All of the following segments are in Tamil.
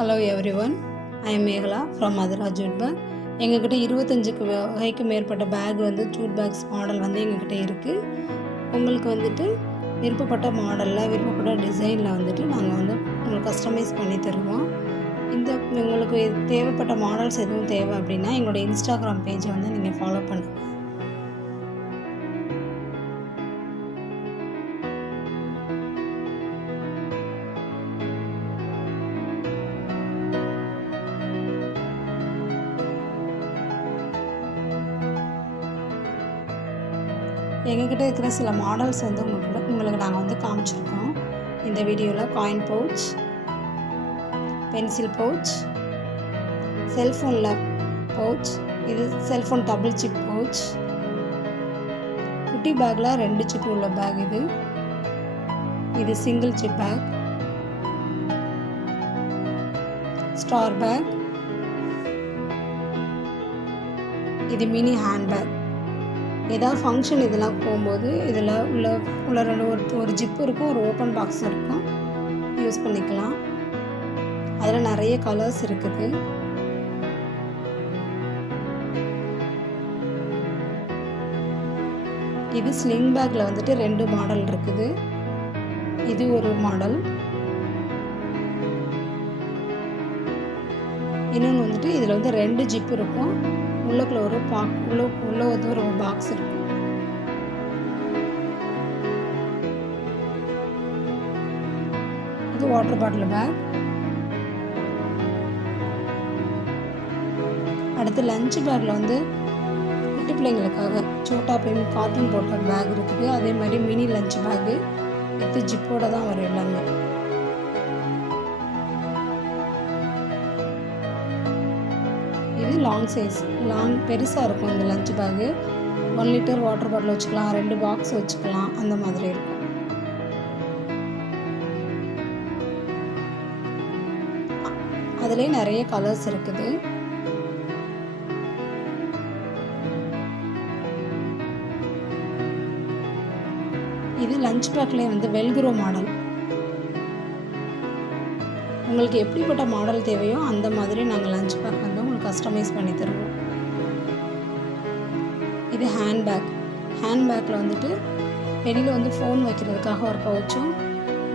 Hello everyone, I am Meghala from Madhura Jute Bag. எங்ககிட்ட 25 வகைக்கு மேற்பட்ட பேக் ஜூட் பேக்ஸ் மாடல் எங்ககிட்ட இருக்குது. உங்களுக்கு விருப்பப்பட்ட மாடலில் விருப்பப்பட்ட டிசைனில் நாங்கள் உங்களுக்கு கஸ்டமைஸ் பண்ணி தருவோம். உங்களுக்கு தேவைப்பட்ட மாடல்ஸ் எதுவும் தேவை அப்படின்னா எங்களோட இன்ஸ்டாகிராம் பேஜை நீங்கள் ஃபாலோ பண்ணுங்கள். எங்ககிட்ட இருக்கிற சில மாடல்ஸ் உங்களுக்கு நாங்கள் காமிச்சிருக்கோம். இந்த வீடியோவில் காயின் பவுச், பென்சில் பவுச், செல்ஃபோனில் பவுச், இது செல்ஃபோன் டபுள் சிப் பவுச், குட்டி பேக்கில் 2 சிப் உள்ள பேக், இது single zip bag, star bag, இது மினி ஹேண்ட் பேக். ஏதாவது ஃபங்க்ஷன் இதெல்லாம் போகும்போது இதில் உள்ள ஒரு ஜிப்பு இருக்கும், ஒரு ஓப்பன் பாக்ஸ் இருக்கும், யூஸ் பண்ணிக்கலாம். அதில் நிறைய கலர்ஸ் இருக்குது. இது ஸ்லிங் பேக்கில் 2 மாடல் இருக்குது. இது ஒரு மாடல். இன்னொன்று இதில் 2 ஜிப்பு இருக்கும், உள்ளக்குள்ள ஒரு பாக்ஸ் இருக்கும். இது வாட்டர் பாட்டில் பேக். அடுத்து லஞ்ச் பேக்கில் குட்டி பிள்ளைங்களுக்காக சோட்டா பீம் காட்டன் போட்ட பேக் இருக்குது. அதே மாதிரி மினி லஞ்ச் பேக்கு வித் ஜிப்போட தான் வரும் எல்லாமே. இது லாங் சைஸ், பெருசாக இருக்கும். இந்த lunch bag 1 litre water bottle வச்சுக்கலாம், 2 பாக்ஸ் வச்சுக்கலாம், அந்த மாதிரி இருக்கும். அதுலேயே நிறைய கலர்ஸ் இருக்குது. இது லஞ்ச் பேக்லேயே வெல்க்ரோ மாடல். உங்களுக்கு எப்படிப்பட்ட மாடல் தேவையோ அந்த மாதிரி நாங்கள் லஞ்ச் பேக் உங்களுக்கு கஸ்டமைஸ் பண்ணி தருவோம். இது ஹேண்ட் பேக். ஹேண்ட் பேக்கில் வெளியில் ஃபோன் வைக்கிறதுக்காக ஒரு பவுச்சும்,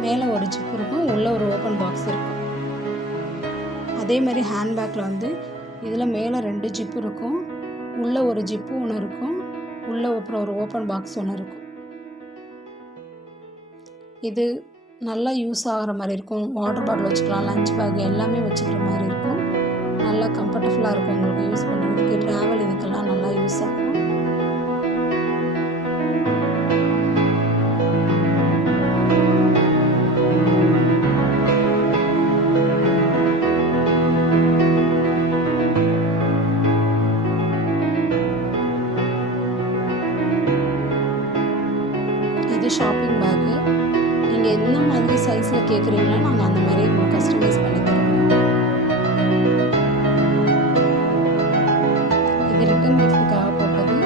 மேலே ஒரு ஜிப் இருக்கும், உள்ள ஒரு ஓப்பன் பாக்ஸ் இருக்கும். அதே மாதிரி ஹேண்ட் பேக்கில் இதில் மேலே 2 ஜிப்பு இருக்கும், உள்ள ஒரு ஜிப்பு ஒன்று இருக்கும், உள்ள அப்புறம் ஒரு ஓப்பன் பாக்ஸ் ஒன்று இருக்கும். இது நல்லா யூஸ் ஆகிற மாதிரி இருக்கும். வாட்டர் பாட்டில் வச்சுக்கலாம், லஞ்ச் பேக் எல்லாமே வச்சுக்கிற மாதிரி இருக்கும். நல்லா கம்ஃபர்டபுளாக இருக்கும் உங்களுக்கு யூஸ் பண்ணுறதுக்கு. ட்ராவல் இதுக்கெல்லாம் நல்லா யூஸ் ஆகும். இது ஷாப்பிங் பேக்கு. நீங்கள் என்ன மாதிரி சைஸில் கேட்குறீங்களோ நாங்கள் அந்த மாதிரி உங்களுக்கு கஸ்டமைஸ் பண்ணி தருவோம். இது ரிட்டன் கிஃப்ட்டுக்காக போட்டது.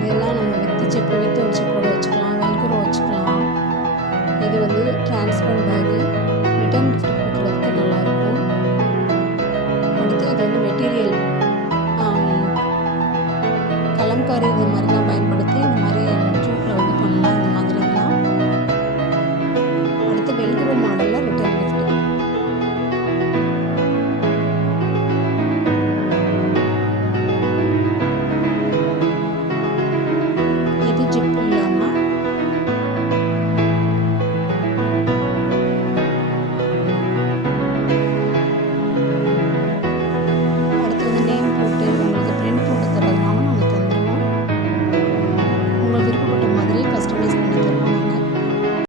இதெல்லாம் நம்ம வித் ஜிப்பு, வித் ஒரு ஜிப்போடு வச்சுக்கலாம், வெல்க்ரோ வச்சுக்கலாம். இது டிரான்ஸ்பரண்ட் பேக்.